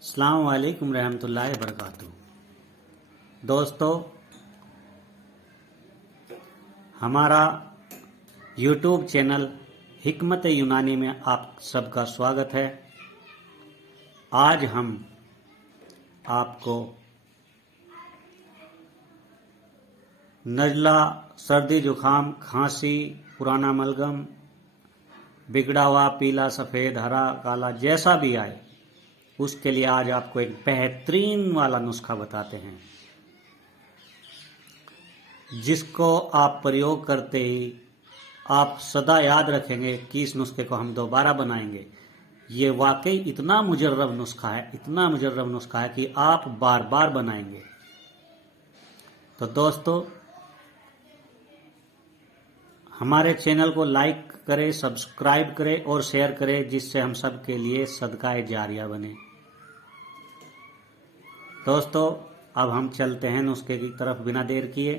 अस्सलाम वालेकुम रहमतुल्लाहि वबरकातुहू। दोस्तों, हमारा यूट्यूब चैनल हिकमत यूनानी में आप सबका स्वागत है। आज हम आपको नज़ला, सर्दी जुखाम, खांसी, पुराना मलगम, बिगड़ा हुआ पीला, सफ़ेद, हरा, काला जैसा भी आए, उसके लिए आज आपको एक बेहतरीन वाला नुस्खा बताते हैं, जिसको आप प्रयोग करते ही आप सदा याद रखेंगे कि इस नुस्खे को हम दोबारा बनाएंगे। ये वाकई इतना मुजर्रब नुस्खा है, इतना मुजर्रब नुस्खा है कि आप बार बार बनाएंगे। तो दोस्तों, हमारे चैनल को लाइक करें, सब्सक्राइब करें और शेयर करें, जिससे हम सब के लिए सदका जारिया बने। दोस्तों, अब हम चलते हैं नुस्खे की तरफ बिना देर किए।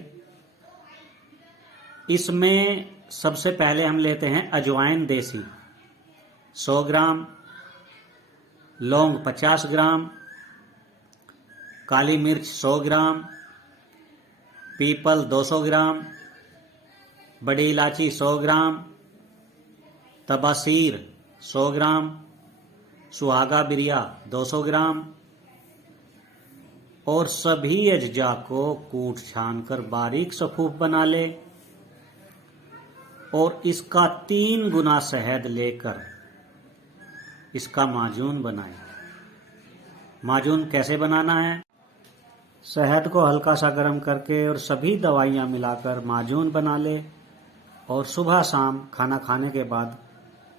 इसमें सबसे पहले हम लेते हैं अजवाइन देसी 100 ग्राम, लौंग 50 ग्राम, काली मिर्च 100 ग्राम, पीपल 200 ग्राम, बड़ी इलायची 100 ग्राम, तबासीर 100 ग्राम, सुहागा बिरिया 200 ग्राम और सभी अज्जा को कूट छान कर बारीक सफूफ बना ले और इसका 3 गुना शहद लेकर इसका माजून बनाए। माजून कैसे बनाना है? शहद को हल्का सा गर्म करके और सभी दवाइयाँ मिलाकर माजून बना ले और सुबह शाम खाना खाने के बाद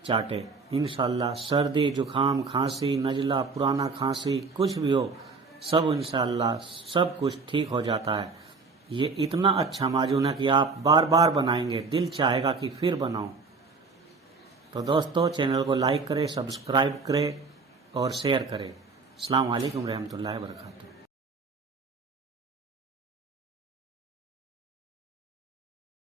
चाटे। इंशाल्लाह सर्दी, जुखाम, खांसी, नज़ला, पुराना खांसी कुछ भी हो, सब इंशाल्लाह सब कुछ ठीक हो जाता है। ये इतना अच्छा माजून है कि आप बार बार बनाएंगे, दिल चाहेगा कि फिर बनाऊं। तो दोस्तों, चैनल को लाइक करें, सब्सक्राइब करें और शेयर करें। अस्सलाम वालेकुम रहमतुल्लाहि व बरकातुहू।